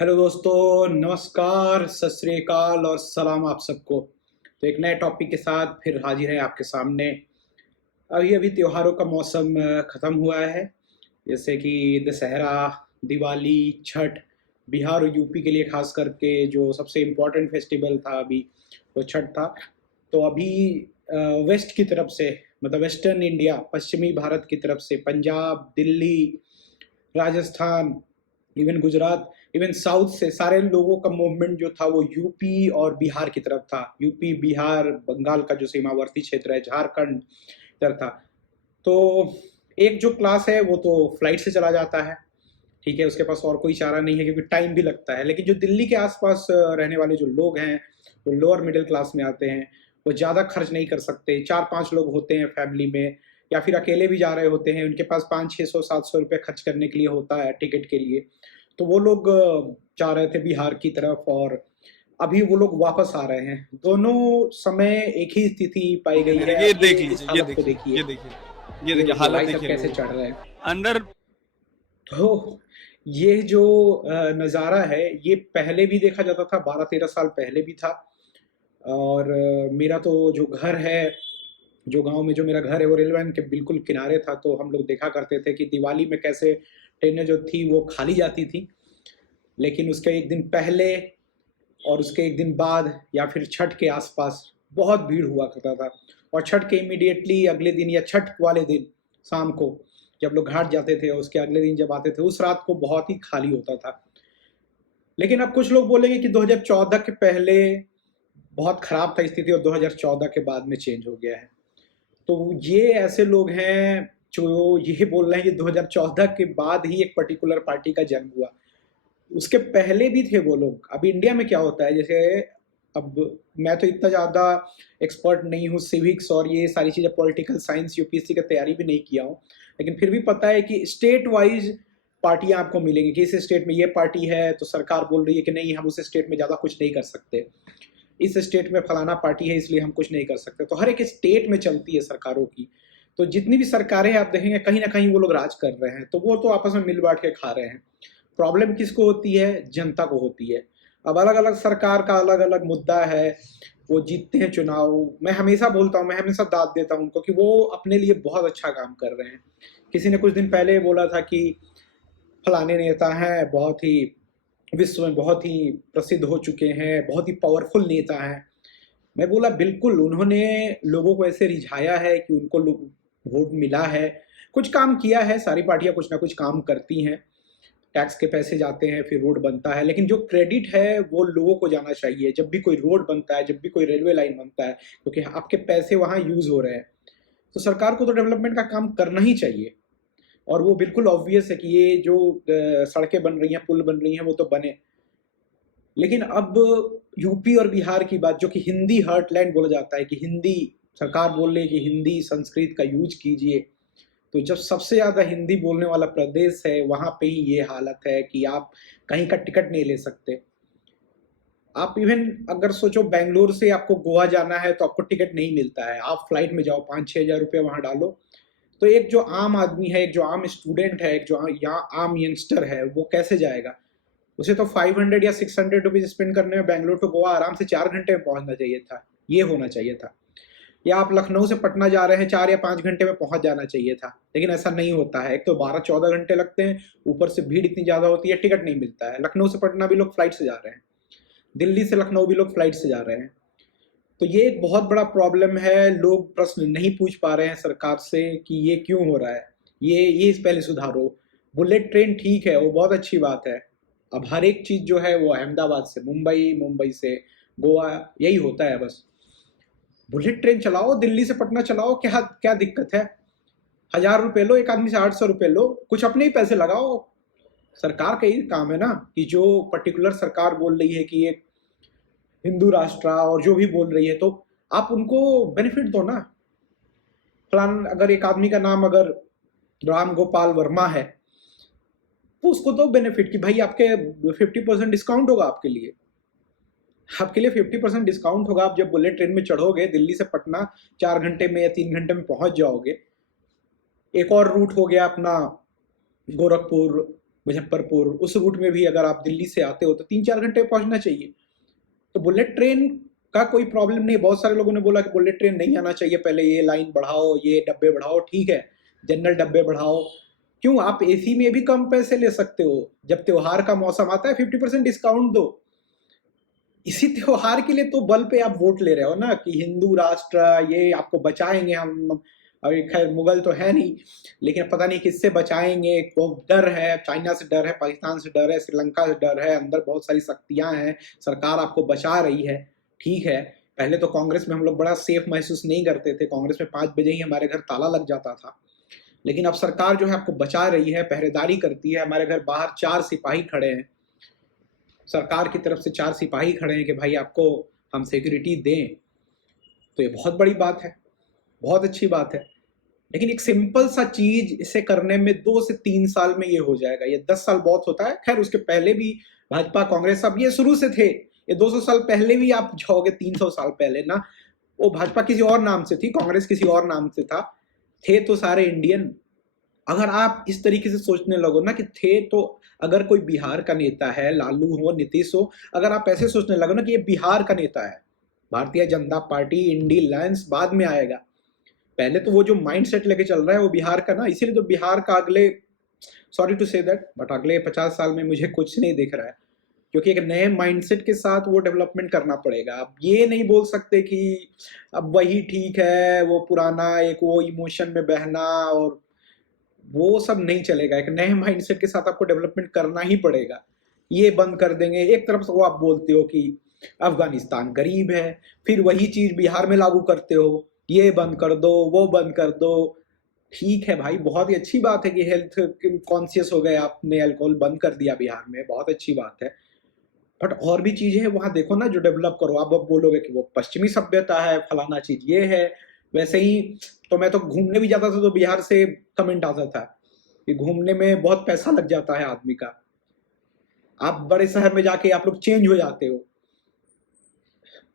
Hello दोस्तों, नमस्कार, सत श्री अकाल और सलाम आप सबको। तो एक नए टॉपिक के साथ फिर हाजिर है आपके सामने। अभी अभी त्योहारों का मौसम ख़त्म हुआ है, जैसे कि दशहरा, दिवाली, छठ। बिहार और यूपी के लिए खास करके जो सबसे इम्पोर्टेंट फेस्टिवल था अभी, वो छठ था। तो अभी वेस्ट की तरफ से, मतलब वेस्टर्न इंडिया, पश्चिमी भारत की तरफ से Punjab, Delhi, Rajasthan, even Gujarat, even south से सारे लोगों का मूवमेंट जो था वो यूपी और बिहार की तरफ था। यूपी, बिहार, बंगाल का जो सीमावर्ती क्षेत्र है, झारखंड इधर था। तो एक जो क्लास है वो तो फ्लाइट से चला जाता है, ठीक है, उसके पास और कोई चारा नहीं है क्योंकि टाइम भी लगता है। लेकिन जो दिल्ली के आसपास रहने वाले जो लोग हैं, जो लोअर मिडिल क्लास में आते हैं, वो ज़्यादा खर्च नहीं कर सकते। 4-5 लोग होते हैं फैमिली में, या फिर अकेले भी जा रहे होते हैं, उनके पास 500-600-700 रुपये खर्च करने के लिए होता है टिकट के लिए। तो वो लोग जा रहे थे बिहार की तरफ, और अभी वो लोग वापस आ रहे हैं। दोनों समय एक ही स्थिति पाई गई है। ये अब ये देख इस लीजिए, ये हालत को देखिए, देखिए, ये देखिए, ये ये देखिए देखिए हालत भाई सब देखिए कैसे लोगों चढ़ की। रहे हैं। अंदर तो ये जो नज़ारा है, ये पहले भी देखा जाता था, 12-13 साल पहले भी था। और मेरा तो जो घर है, जो गांव में जो मेरा घर है, वो रेलवे लाइन के बिल्कुल किनारे था। तो हम लोग देखा करते थे कि दिवाली में कैसे ट्रेनें जो थी वो खाली जाती थी, लेकिन उसके एक दिन पहले और उसके एक दिन बाद या फिर छठ के आसपास बहुत भीड़ हुआ करता था। और छठ के इमीडिएटली अगले दिन या छठ वाले दिन शाम को जब लोग घाट जाते थे, उसके अगले दिन जब आते थे, उस रात को बहुत ही खाली होता था। लेकिन अब कुछ लोग बोलेंगे कि 2014 के पहले बहुत खराब था स्थिति और 2014 के बाद में चेंज हो गया है। तो ये ऐसे लोग हैं जो ये बोल रहे हैं कि 2014 के बाद ही एक पर्टिकुलर पार्टी का जन्म हुआ। उसके पहले भी थे वो लोग। अब इंडिया में क्या होता है, जैसे अब मैं तो इतना ज़्यादा एक्सपर्ट नहीं हूँ सिविक्स और ये सारी चीज़ें, पॉलिटिकल साइंस, यूपीएससी का तैयारी भी नहीं किया हूँ, लेकिन फिर भी पता है कि स्टेट वाइज पार्टियां आपको मिलेंगी कि इस स्टेट में ये पार्टी है तो सरकार बोल रही है कि नहीं, हम उस स्टेट में ज़्यादा कुछ नहीं कर सकते। इस स्टेट में फलाना पार्टी है इसलिए हम कुछ नहीं कर सकते। तो हर एक स्टेट में चलती है सरकारों की। तो जितनी भी सरकारें आप देखेंगे, कहीं ना कहीं वो लोग राज कर रहे हैं, तो वो तो आपस में मिल बांट के खा रहे हैं। प्रॉब्लम किसको होती है? जनता को होती है। अब अलग अलग सरकार का अलग अलग मुद्दा है, वो जीतते हैं चुनाव। मैं हमेशा बोलता हूँ, मैं हमेशा दाद देता हूँ उनको कि वो अपने लिए बहुत अच्छा काम कर रहे हैं। किसी ने कुछ दिन पहले बोला था कि फलाने नेता हैं, बहुत ही विश्व में बहुत ही प्रसिद्ध हो चुके हैं, बहुत ही पावरफुल नेता हैं। मैं बोला बिल्कुल, उन्होंने लोगों को ऐसे रिझाया है कि उनको वोट मिला है, कुछ काम किया है। सारी पार्टियां कुछ ना कुछ काम करती हैं, टैक्स के पैसे जाते हैं, फिर रोड बनता है। लेकिन जो क्रेडिट है वो लोगों को जाना चाहिए। जब भी कोई रोड बनता है, जब भी कोई रेलवे लाइन बनता है, क्योंकि आपके पैसे वहां यूज हो रहे हैं, तो सरकार को तो डेवलपमेंट का काम करना ही चाहिए। और वो बिल्कुल ऑब्वियस है कि ये जो सड़कें बन रही हैं, पुल बन रही हैं, वो तो बने। लेकिन अब यूपी और बिहार की बात, जो कि हिंदी हार्टलैंड बोला जाता है, कि हिंदी सरकार बोल रही है कि हिंदी संस्कृत का यूज कीजिए, तो जब सबसे ज्यादा हिंदी बोलने वाला प्रदेश है, वहां पे ही ये हालत है कि आप कहीं का टिकट नहीं ले सकते। आप इवन अगर सोचो, बेंगलोर से आपको गोवा जाना है तो आपको टिकट नहीं मिलता है। आप फ्लाइट में जाओ, 5-6 हज़ार रुपये वहां डालो, तो एक जो आम आदमी है, एक जो आम स्टूडेंट है, एक जो यहाँ आम यंगस्टर है, वो कैसे जाएगा? उसे तो 500 या 600 रुपीज स्पेंड करने में बेंगलोर टू गोवा आराम से 4 घंटे में पहुंचना चाहिए था। ये होना चाहिए था। या आप लखनऊ से पटना जा रहे हैं, 4 या 5 घंटे में पहुंच जाना चाहिए था। लेकिन ऐसा नहीं होता है। एक तो 12-14 घंटे लगते हैं, ऊपर से भीड़ इतनी ज्यादा होती है, टिकट नहीं मिलता है। लखनऊ से पटना भी लोग फ्लाइट से जा रहे हैं, दिल्ली से लखनऊ भी लोग फ्लाइट से जा रहे हैं। तो ये एक बहुत बड़ा प्रॉब्लम है। लोग प्रश्न नहीं पूछ पा रहे हैं सरकार से कि ये क्यों हो रहा है। ये इस पहले सुधारो। बुलेट ट्रेन ठीक है, वो बहुत अच्छी बात है। अब हर एक चीज जो है वो अहमदाबाद से मुंबई, मुंबई से गोवा, यही होता है बस। बुलेट ट्रेन चलाओ, दिल्ली से पटना चलाओ, क्या क्या दिक्कत है? 1,000 रुपए लो, एक आदमी से 800 रुपए लो, कुछ अपने ही पैसे लगाओ। सरकार का ही काम है ना, कि जो पर्टिकुलर सरकार बोल रही है कि एक हिंदू राष्ट्र और जो भी बोल रही है, तो आप उनको बेनिफिट दो ना। फलान अगर एक आदमी का नाम अगर राम गोपाल वर्मा है, तो उसको दो बेनिफिट कि भाई आपके 50% डिस्काउंट होगा आपके लिए। आपके लिए 50% डिस्काउंट होगा। आप जब बुलेट ट्रेन में चढ़ोगे, दिल्ली से पटना 4 घंटे में या 3 घंटे में पहुंच जाओगे। एक और रूट हो गया अपना गोरखपुर, मुजफ्फरपुर, उस रूट में भी अगर आप दिल्ली से आते हो तो 3-4 घंटे पहुंचना चाहिए। तो बुलेट ट्रेन का कोई प्रॉब्लम नहीं। बहुत सारे लोगों ने बोला कि बुलेट ट्रेन नहीं आना चाहिए, पहले ये लाइन बढ़ाओ, ये डब्बे बढ़ाओ। ठीक है, जनरल डब्बे बढ़ाओ। क्यों? आप एसी में भी कम पैसे ले सकते हो। जब त्योहार का मौसम आता है 50% डिस्काउंट दो। इसी त्योहार के लिए तो बल पे आप वोट ले रहे हो ना, कि हिंदू राष्ट्र ये आपको बचाएंगे हम। अभी खैर मुगल तो है नहीं, लेकिन पता नहीं किससे बचाएंगे। वो डर है, चाइना से डर है, पाकिस्तान से डर है, श्रीलंका से डर है, अंदर बहुत सारी शक्तियां हैं, सरकार आपको बचा रही है। ठीक है, पहले तो कांग्रेस में हम लोग बड़ा सेफ महसूस नहीं करते थे। कांग्रेस में 5 बजे ही हमारे घर ताला लग जाता था। लेकिन अब सरकार जो है आपको बचा रही है, पहरेदारी करती है। हमारे घर बाहर 4 सिपाही खड़े हैं, सरकार की तरफ से 4 सिपाही खड़े हैं कि भाई आपको हम सिक्योरिटी दें। तो ये बहुत बड़ी बात है, बहुत अच्छी बात है। लेकिन एक सिंपल सा चीज इसे करने में 2 से 3 साल में ये हो जाएगा। ये 10 साल बहुत होता है। खैर उसके पहले भी भाजपा कांग्रेस सब ये शुरू से थे। ये 200 साल पहले भी आप जाओगे, 300 साल पहले ना, वो भाजपा किसी और नाम से थी, कांग्रेस किसी और नाम से था। थे तो सारे इंडियन। अगर आप इस तरीके से सोचने लगो ना कि थे तो, अगर कोई बिहार का नेता है, लालू हो, नीतीश हो, अगर आप ऐसे सोचने लगो ना कि ये बिहार का नेता है, भारतीय जनता पार्टी, इंडी लायंस बाद में आएगा। पहले तो वो जो माइंड सेट लेके चल रहा है वो बिहार का ना, इसीलिए तो बिहार का अगले, sorry to say that, but अगले 50 साल में मुझे कुछ नहीं दिख रहा है। क्योंकि एक नए माइंडसेट के साथ वो डेवलपमेंट करना पड़ेगा। आप ये नहीं बोल सकते कि अब वही ठीक है, वो पुराना एक वो इमोशन में बहना और वो सब नहीं चलेगा। एक नए माइंडसेट के साथ आपको डेवलपमेंट करना ही पड़ेगा। ये बंद कर देंगे, एक तरफ से वो आप बोलते हो कि अफगानिस्तान गरीब है, फिर वही चीज बिहार में लागू करते हो, ये बंद कर दो, वो बंद कर दो। ठीक है भाई, बहुत ही अच्छी बात है कि हेल्थ कॉन्शियस हो गए, आपने अल्कोहल बंद कर दिया बिहार में, बहुत अच्छी बात है। बट और भी चीजें हैं वहां, देखो ना, जो डेवलप करो। आप अब बोलोगे कि वो पश्चिमी सभ्यता है, फलाना चीज ये है, वैसे ही। तो मैं तो घूमने भी जाता था तो बिहार से कमेंट आता था कि घूमने में बहुत पैसा लग जाता है आदमी का। आप बड़े शहर में जाके आप लोग चेंज हो जाते हो,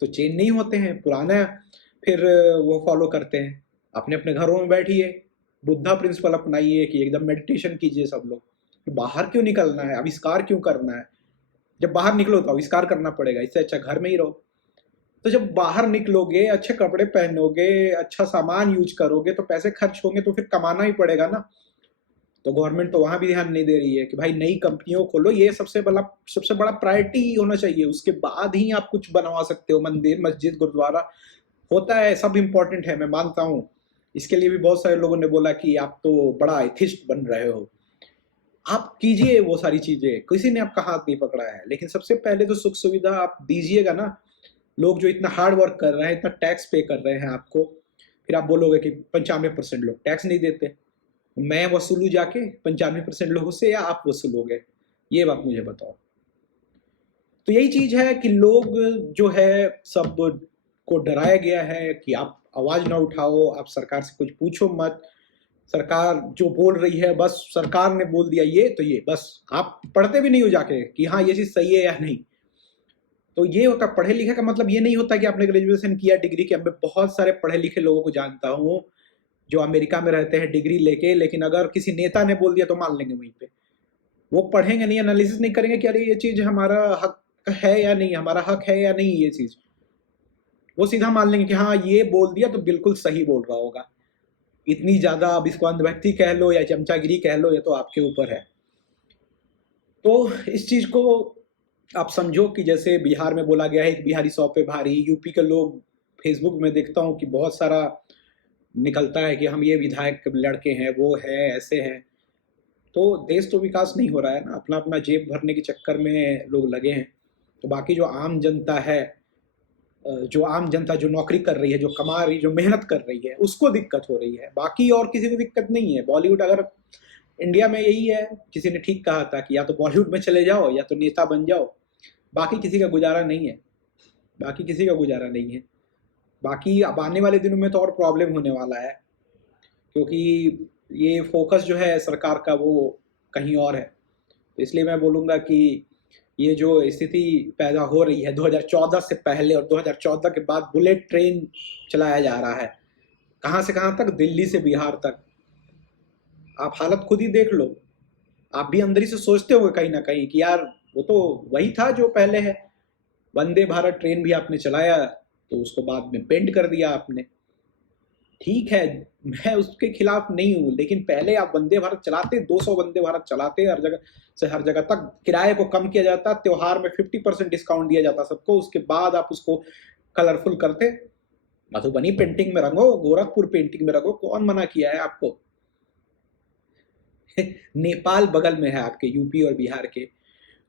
तो चेंज नहीं होते हैं, पुराना फिर वो फॉलो करते हैं। अपने अपने घरों में बैठिए, बुद्धा प्रिंसिपल अपनाइए कि एकदम मेडिटेशन कीजिए सब लोग। बाहर क्यों निकलना है, आविष्कार क्यों करना है? जब बाहर निकलो तो आविष्कार करना पड़ेगा, इससे अच्छा घर में ही रहो। तो जब बाहर निकलोगे, अच्छे कपड़े पहनोगे, अच्छा सामान यूज करोगे, तो पैसे खर्च होंगे, तो फिर कमाना ही पड़ेगा ना। तो गवर्नमेंट तो वहां भी ध्यान नहीं दे रही है कि भाई नई कंपनियों खोलो। ये सबसे बड़ा प्रायोरिटी होना चाहिए। उसके बाद ही आप कुछ बनवा सकते हो, मंदिर, मस्जिद, गुरुद्वारा। होता है, सब इम्पोर्टेंट है, मैं मानता हूँ। इसके लिए भी बहुत सारे लोगों ने बोला कि आप तो बड़ा एथिस्ट बन रहे हो। आप कीजिए वो सारी चीजें, किसी ने आपका हाथ नहीं पकड़ा है, लेकिन सबसे पहले तो सुख सुविधा आप दीजिएगा ना। लोग जो इतना हार्ड वर्क कर रहे हैं, इतना टैक्स पे कर रहे हैं आपको, फिर आप बोलोगे कि 95% लोग टैक्स नहीं देते। मैं वसूलू जाके 95% लोगों से, या आप वसूलोगे? ये बात मुझे बताओ। तो यही चीज है कि लोग जो है सब को डराया गया है कि आप आवाज ना उठाओ, आप सरकार से कुछ पूछो मत। सरकार जो बोल रही है, बस सरकार ने बोल दिया ये तो ये, बस आप पढ़ते भी नहीं हो जाके कि हाँ ये चीज सही है या नहीं। तो ये होता, पढ़े लिखे का मतलब ये नहीं होता कि आपने ग्रेजुएशन किया, डिग्री किया। मैं बहुत सारे पढ़े लिखे लोगों को जानता हूँ जो अमेरिका में रहते हैं डिग्री लेके, लेकिन अगर किसी नेता ने बोल दिया तो मान लेंगे वहीं पे। वो पढ़ेंगे नहीं, एनालिसिस नहीं करेंगे कि अरे ये चीज हमारा हक है या नहीं, हमारा हक है या नहीं ये चीज। वो सीधा मान लेंगे कि हाँ ये बोल दिया तो बिल्कुल सही बोल रहा होगा। इतनी ज्यादा, अब इसको अंधभक्ति कह लो या चमचागिरी कह लो, ये तो आपके ऊपर है। तो इस चीज को आप समझो कि जैसे बिहार में बोला गया है, एक बिहारी 100 पे भारी। यूपी के लोग, फेसबुक में देखता हूँ कि बहुत सारा निकलता है कि हम ये विधायक लड़के हैं, वो है, ऐसे हैं। तो देश तो विकास नहीं हो रहा है ना, अपना अपना जेब भरने के चक्कर में लोग लगे हैं। तो बाकी जो आम जनता है, जो नौकरी कर रही है, जो कमा रही, जो मेहनत कर रही है, उसको दिक्कत हो रही है। बाकी और किसी को दिक्कत नहीं है। बॉलीवुड, अगर इंडिया में यही है, किसी ने ठीक कहा था कि या तो बॉलीवुड में चले जाओ या तो नेता बन जाओ, बाकी किसी का गुजारा नहीं है। बाकी किसी का गुजारा नहीं है। बाकी अब आने वाले दिनों में तो और प्रॉब्लम होने वाला है, क्योंकि ये फोकस जो है सरकार का वो कहीं और है। तो इसलिए मैं बोलूँगा कि ये जो स्थिति पैदा हो रही है 2014 से पहले और 2014 के बाद, बुलेट ट्रेन चलाया जा रहा है, कहाँ से कहाँ तक, दिल्ली से बिहार तक। आप हालत खुद ही देख लो। आप भी अंदर ही से सोचते होगे कहीं ना कहीं कि यार वो तो वही था जो पहले है। वंदे भारत ट्रेन भी आपने चलाया तो उसको बाद में पेंट कर दिया आपने। ठीक है, मैं उसके खिलाफ नहीं हूँ, लेकिन पहले आप वंदे भारत चलाते, 200 वंदे भारत चलाते, हर जगह से हर जगह तक किराए को कम किया जाता, त्योहार में 50% डिस्काउंट दिया जाता सबको, उसके बाद आप उसको कलरफुल करते। मधुबनी पेंटिंग में रंगो, गोरखपुर पेंटिंग में रंगो, कौन मना किया है आपको? नेपाल बगल में है आपके, यूपी और बिहार के।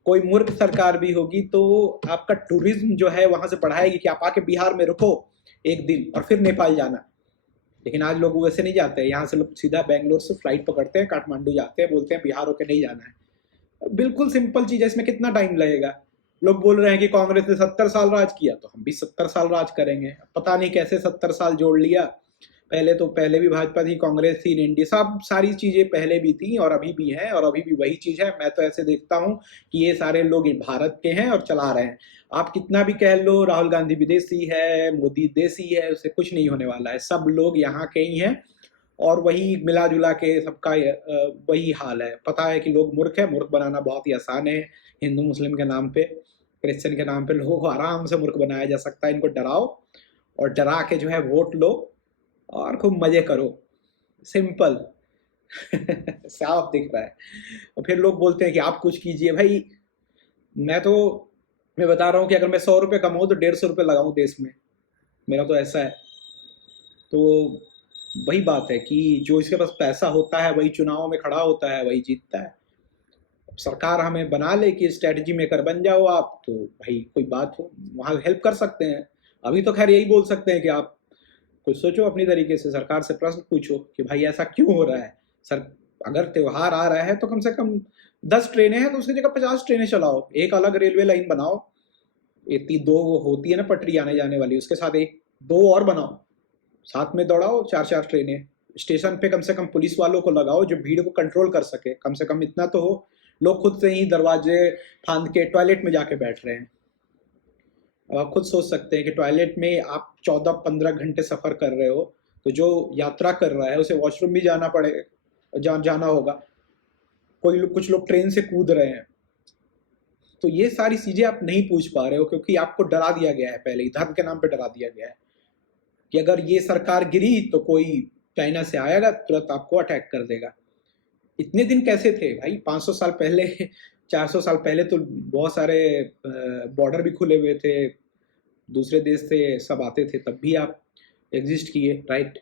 कोई मूर्ख सरकार भी होगी तो आपका टूरिज्म जो है वहां से बढ़ाएगी कि आप आके बिहार में रुको एक दिन और फिर नेपाल जाना। लेकिन आज लोग वैसे नहीं जाते हैं, यहाँ से लोग सीधा बैंगलोर से फ्लाइट पकड़ते हैं, काठमांडू जाते हैं, बोलते हैं बिहार होके नहीं जाना है। बिल्कुल सिंपल चीज है, इसमें कितना टाइम लगेगा? लोग बोल रहे हैं कि कांग्रेस ने 70 साल राज किया, तो हम भी 70 साल राज करेंगे। पता नहीं कैसे 70 साल जोड़ लिया। पहले तो पहले भी भाजपा थी, कांग्रेस थी, इंडिया, सब सारी चीजें पहले भी थी और अभी भी हैं और अभी भी वही चीज है। मैं तो ऐसे देखता हूँ कि ये सारे लोग भारत के हैं और चला रहे हैं। आप कितना भी कह लो राहुल गांधी विदेशी है, मोदी देसी है, उससे कुछ नहीं होने वाला है। सब लोग यहाँ के ही हैं और वही मिला जुला के सबका वही हाल है। पता है कि लोग मूर्ख है, मूर्ख बनाना बहुत ही आसान है। हिंदू मुस्लिम के नाम पे, क्रिश्चियन के नाम पे लोगों को आराम से मूर्ख बनाया जा सकता है। इनको डराओ और डरा के जो है वोट लो और खूब मजे करो। सिंपल। साफ दिख रहा है। और फिर लोग बोलते हैं कि आप कुछ कीजिए। भाई मैं तो मैं बता रहा हूँ कि अगर मैं 100 रुपये कमाऊँ तो 150 रुपये लगाऊं देश में। मेरा तो ऐसा है। तो वही बात है कि जो इसके पास पैसा होता है वही चुनाव में खड़ा होता है, वही जीतता है। सरकार हमें बना ले कि स्ट्रेटजी मेकर बन जाओ आप, तो भाई कोई बात हो वहाँ हेल्प कर सकते हैं। अभी तो खैर यही बोल सकते हैं कि आप कुछ सोचो अपनी तरीके से, सरकार से प्रश्न पूछो कि भाई ऐसा क्यों हो रहा है। सर, अगर त्योहार आ रहा है तो कम से कम 10 ट्रेनें हैं तो उसकी जगह 50 ट्रेनें चलाओ, एक अलग रेलवे लाइन बनाओ। इतनी दो होती है ना पटरी आने जाने वाली, उसके साथ एक दो और बनाओ, साथ में दौड़ाओ 4-4 ट्रेनें। स्टेशन पे कम से कम पुलिस वालों को लगाओ जो भीड़ को कंट्रोल कर सके, कम से कम इतना तो हो। लोग खुद से ही दरवाजे फांद के टॉयलेट में जाके बैठ रहे हैं। अब आप खुद सोच सकते हैं कि टॉयलेट में आप 14-15 घंटे सफर कर रहे हो, तो जो यात्रा कर रहा है उसे वॉशरूम भी जाना पड़ेगा, जाना होगा। कुछ लोग ट्रेन से कूद रहे हैं। तो ये सारी चीजें आप नहीं पूछ पा रहे हो क्योंकि आपको डरा दिया गया है, पहले ही धर्म के नाम पे डरा दिया गया है कि अगर ये सरकार गिरी तो कोई चाइना से आएगा तुरंत आपको अटैक कर देगा। इतने दिन कैसे थे भाई? 500 साल पहले 400 साल पहले तो बहुत सारे बॉर्डर भी खुले हुए थे, दूसरे देश से सब आते थे, तब भी आप एग्जिस्ट किए, राइट?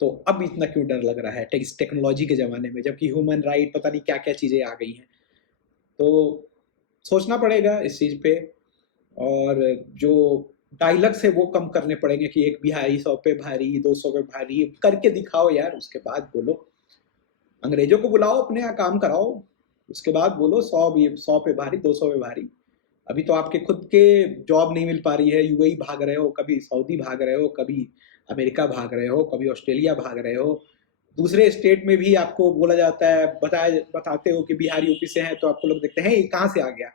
तो अब इतना क्यों डर लग रहा है टेक्नोलॉजी के ज़माने में, जबकि ह्यूमन राइट पता नहीं क्या क्या चीज़ें आ गई हैं। तो सोचना पड़ेगा इस चीज़ पे। और जो डायलॉग्स है वो कम करने पड़ेंगे कि एक बिहारी 100 पे भारी, 200 पे भारी करके दिखाओ यार, उसके बाद बोलो। अंग्रेजों को बुलाओ, अपने यहाँ काम कराओ, उसके बाद बोलो 100 पे भारी, 200 पे भारी। अभी तो आपके खुद के जॉब नहीं मिल पा रही है, यूएई भाग रहे हो, कभी सऊदी भाग रहे हो, कभी अमेरिका भाग रहे हो, कभी ऑस्ट्रेलिया भाग रहे हो। दूसरे स्टेट में भी आपको बोला जाता है, बताते हो कि बिहार यूपी से हैं, तो आपको लोग देखते हैं ये कहाँ से आ गया,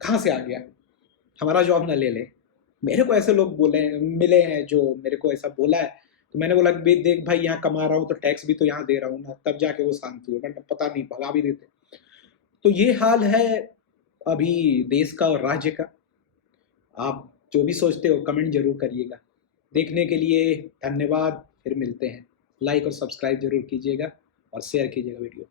कहाँ से आ गया, हमारा जॉब ना ले ले। मेरे को ऐसे लोग बोले मिले हैं जो मेरे को ऐसा बोला है। तो मैंने बोला कि देख भाई यहाँ कमा रहा हूँ तो टैक्स भी तो यहाँ दे रहा हूँ ना, तब जाके वो शांत हुए, वरना पता नहीं भगा भी देते। तो ये हाल है अभी देश का और राज्य का। आप जो भी सोचते हो कमेंट जरूर करिएगा। देखने के लिए धन्यवाद, फिर मिलते हैं। लाइक और सब्सक्राइब जरूर कीजिएगा और शेयर कीजिएगा वीडियो।